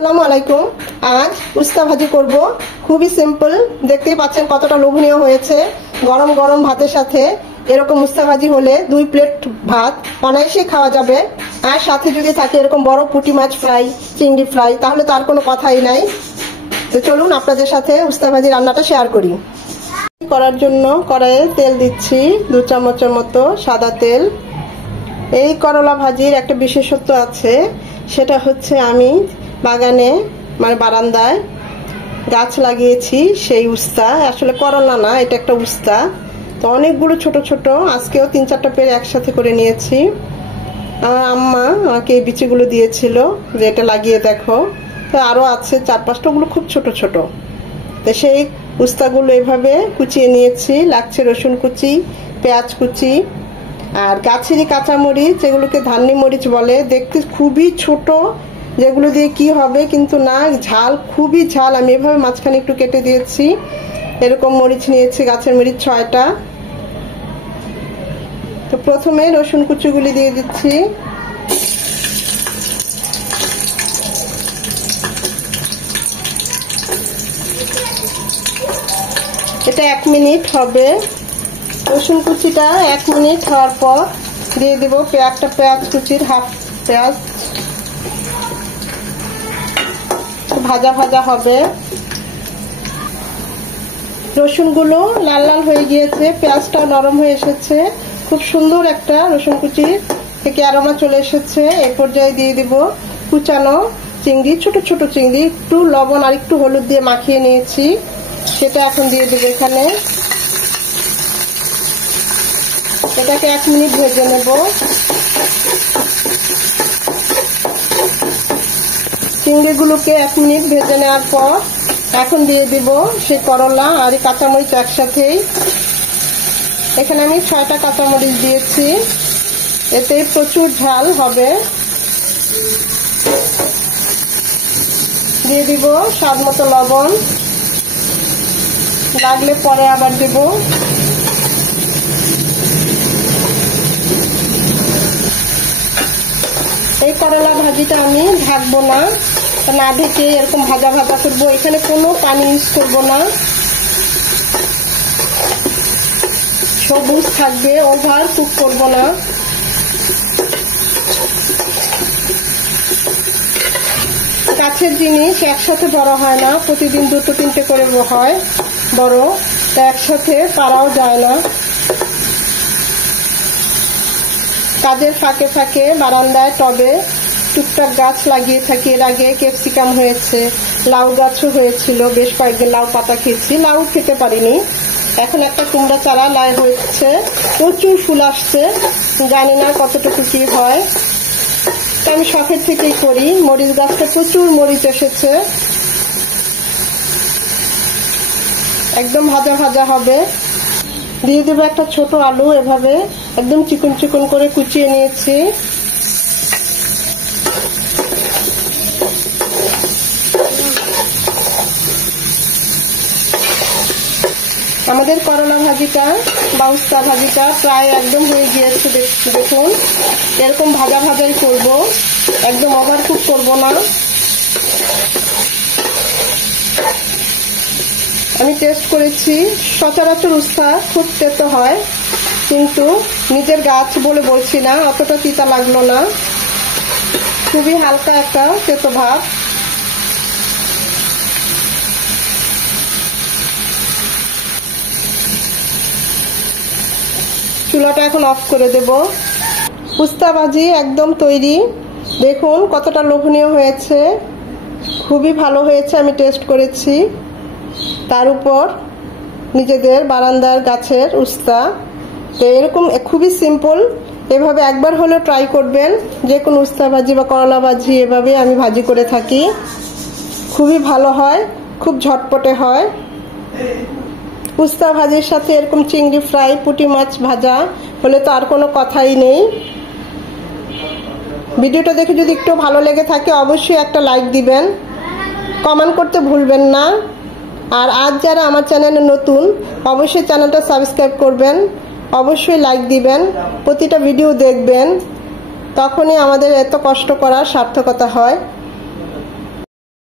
আসসালামু আলাইকুম। আজ উস্তা ভাজি করব। খুবই সিম্পল, দেখতেই পাচ্ছেন কতটা লোভনীয় হয়েছে। গরম গরম ভাতের সাথে এরকম উস্তা ভাজি হলে 2 প্লেট ভাত অনায়াসে খাওয়া যাবে। আর সাথে যদি থাকে এরকম বড় পুঁটি মাছ ফ্রাই, চিংড়ি ফ্রাই, তাহলে তার কোনো কথাই নাই। তো চলুন আপনাদের সাথে উস্তা ভাজি রান্নাটা শেয়ার করি। করার জন্য কড়াইয়ে তেল দিচ্ছি 2 চামচের মতো সাদা তেল। এই করলা ভাজির একটা বিশেষত্ব আছে, সেটা হচ্ছে আমি বাগানে মানে বারান্দায় গাছ লাগিয়েছি সেই উস্তা। আসলে করলা না, এটা একটা উস্তা। তো অনেকগুলো ছোট ছোট, আজকেও 3-4টা পেরে একসাথে করে নিয়েছি। আমার আম্মা আমাকে এই বিচিগুলো দিয়েছিল যে এটা লাগিয়ে দেখো। তো আরো আছে 4-5টা, ওগুলো খুব ছোট ছোট। তো সেই উস্তাগুলো এভাবে কুচিয়ে নিয়েছি। লাগছে রসুন কুচি, পেঁয়াজ কুচি, আর গাছেরই কাঁচামরিচ, যেগুলোকে ধান্নি মরিচ বলে। দেখতে খুবই ছোট, যেগুলো দিয়ে কি হবে, কিন্তু না, ঝাল, খুবই ঝাল। আমি এভাবে মাঝখানে একটু কেটে দিয়েছি। এরকম মরিচ নিয়েছি, গাছের মরিচ 6টা। তো প্রথমে রসুন কুচিগুলি দিয়ে দিচ্ছি। এটা 1 মিনিট হবে। রসুন কুচিটা 1 মিনিট হওয়ার পর দিয়ে দেবো একটা পেঁয়াজ কুচির, হাফ পেঁয়াজ। ভাজা ভাজা হবে। রসুনগুলো লাল লাল হয়ে গিয়েছে, পেঁয়াজটা নরম হয়ে এসেছে। খুব সুন্দর একটা রসুন কুচি থেকে অ্যারোমা চলে এসেছে। এই পর্যায়ে দিয়ে দিব কুচানো চিংড়ি, ছোট ছোট চিংড়ি। একটু লবণ আর একটু হলুদ দিয়ে মাখিয়ে নিয়েছি, সেটা এখন দিয়ে দেবো এখানে। এটাকে 1 মিনিট ভেজে নেব। চিংড়িগুলোকে 1 মিনিট ভেজে নেওয়ার পর এখন দিয়ে দিব সেই করলা আর এই কাঁচামরিচ একসাথেই। এখানে আমি 6টা কাঁচামরিচ দিয়েছি, এতে প্রচুর ঝাল হবে। দিয়ে দিব স্বাদ মতো লবণ, লাগলে পরে আবার দিব। এই করলা ভাজিটা আমি ঢাকবো না, না ঢেকে এরকম ভাজা ভাজা করবো। এখানে কোনো পানি ইউজ করবো না, সবুজ থাকবে, ওভার কুক করবো না। গাছের জিনিস একসাথে বড় হয় না, প্রতিদিন 2-3টে করে হয় বড়, তা একসাথে পারাও যায় না। কাজের ফাঁকে ফাঁকে বারান্দায় টবে টুকটাক গাছ লাগিয়ে থাকি। এর আগে ক্যাপসিকাম হয়েছে, লাউ গাছও হয়েছিল, বেশ কয়েকদিন লাউ পাতা খেয়েছি, লাউ খেতে পারিনি। এখন একটা কুমড়া চারা লাই হচ্ছে, প্রচুর ফুল আসছে, জানি না কতটুকু কি হয়। আমি শখের থেকেই করি। মরিচ গাছটা প্রচুর মরিচ এসেছে। একদম ভাজা ভাজা হবে। দিয়ে দেবো একটা ছোট আলু, এভাবে একদম চিকন চিকন করে কুচিয়ে নিয়েছি। আমাদের করলা ভাজিটা বা উস্তা ভাজিটা প্রায় একদম হয়ে গিয়েছে। দেখুন, এরকম ভাজা ভাজাই করব, একদম ওভার কুক করব না। আমি টেস্ট করেছি, সচরাচর উস্তা খুব তেতো হয়, কিন্তু নিজের গাছ বলে বলছি না, অতটা তিতা লাগলো না। খুবই হালকা একটা তেতো ভাব। চুলাটা এখন অফ করে দেব। উস্তা ভাজি একদম তৈরি। দেখুন কতটা লোভনীয় হয়েছে, খুবই ভালো হয়েছে। আমি টেস্ট করেছি। তার উপর নিজেদের বারান্দার গাছের উস্তা। তো এরকম খুবই সিম্পল, এভাবে একবার হলেও ট্রাই করবেন। যে কোনো উস্তা ভাজি বা করলা ভাজি এভাবে আমি ভাজি করে থাকি, খুবই ভালো হয়, খুব ঝটপটে হয়। উস্তা ভাজির সাথে এরকম চিংড়ি ফ্রাই, পুঁটি মাছ ভাজা হলে তো আর কোনো কথাই নেই। ভিডিওটা দেখে যদি একটু ভালো লেগে থাকে অবশ্যই একটা লাইক দিবেন, কমেন্ট করতে ভুলবেন না। আর আজ যারা আমার চ্যানেলে নতুন, অবশ্যই চ্যানেলটা সাবস্ক্রাইব করবেন, অবশ্যই লাইক দিবেন, প্রতিটা ভিডিও দেখবেন, তখনই আমাদের এত কষ্ট করার সার্থকতা হয়।